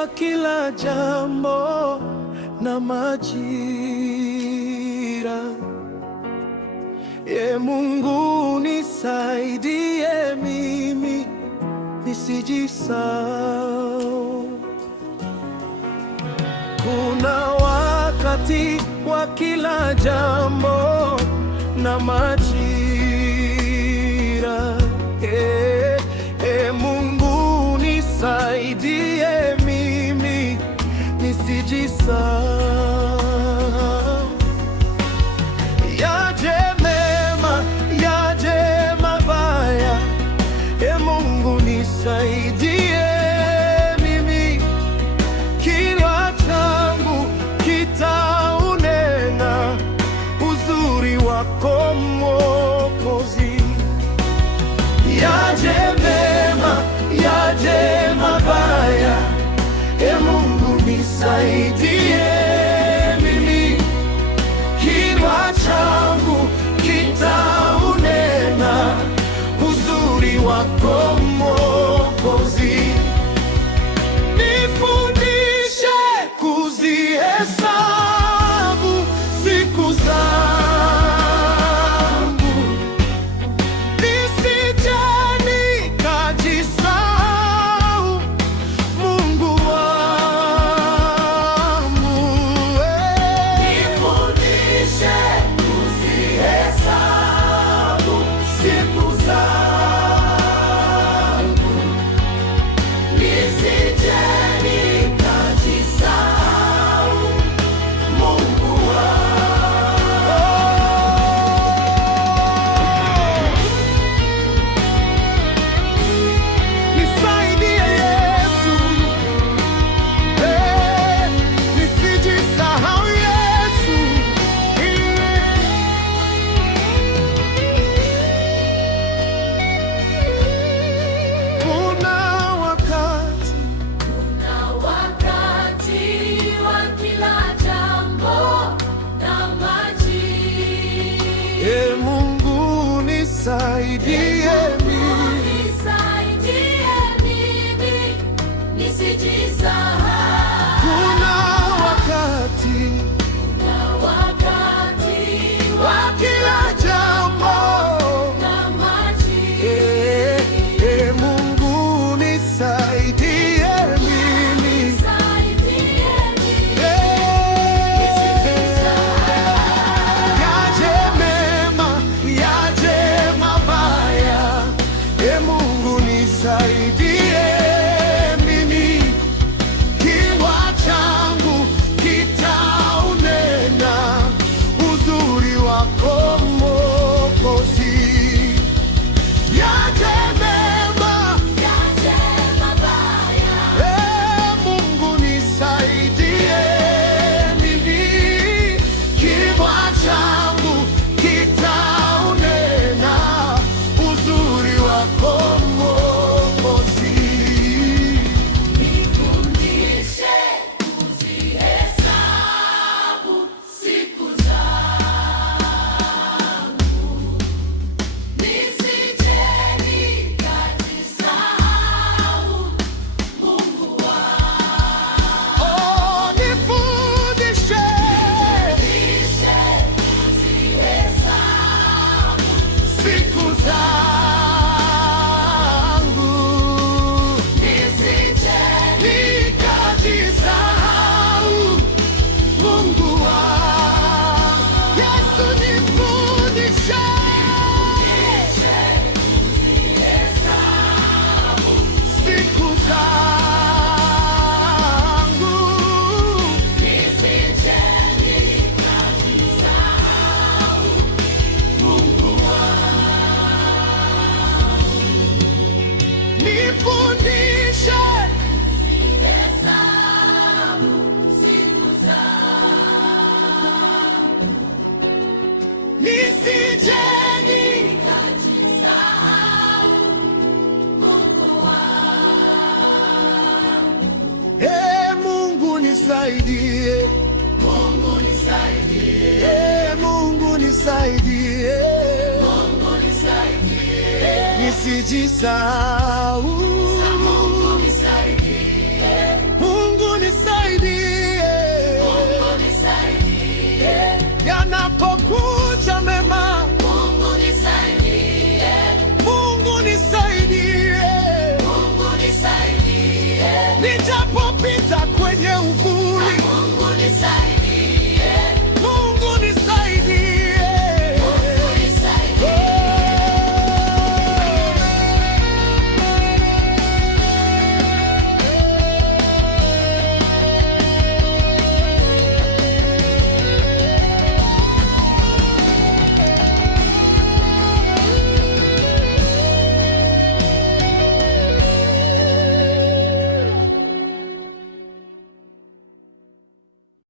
wa kila jambo na majira. Mungu nisaidie mimi nisijisahau. Kuna wakati wa kila jambo na majira. Mungu nisaidie mimi nisijisahau. Yaje mema, yaje mabaya, Mungu nisaidie mimi. Kinywa changu kitaunena uzuri wako Mwokozi. Yaje mema, yaje mabaya, Mungu nisaidie mimi. Kinywa changu kitaunena uzuri wako Mwokozi. Nifundishe kuzihesabu siku zangu, nisije nikajisahau, Mungu wangu. Nifundishe kuzihesabu siku zangu, nisije nikajisahau, Mungu wangu. Nisaidie Yesu, nisijisahau Yesu. Kuna wakati wa kila jambo na majira. Mungu nisaidie mimi Nisaidie mimi nisijisahau. kuna wakati wa kila jambo na majira. Mungu nisaidie mimi. Nisaidie mimi Yaje mema, yaje mabaya, Mungu nisaidie mimi. Kinywa changu kitaunena uzuri wako Mwokozi. Yaje mema, yaje mabaya. Mungu nisaidie mimi. Kinywa changu kitaunena uzuri wako Mwokozi. Nifundishe kuzihesabu siku zangu, nisije nikajisahau, Mungu wangu. Nifundishe Nifundishe kuzihesabu siku zangu, nisije nikajisahau, Mungu wangu. Yesu nifundishe kuzihesabu siku zangu, nisije nikajisahau, Mungu wangu. nifundishe Hesabu siku zangu, nisije nikajisahau, Mungu wangu. Mungu nisaidie, Mungu nisaidie, Mungu nisaidie Mungu nisaidie, nisijisahau.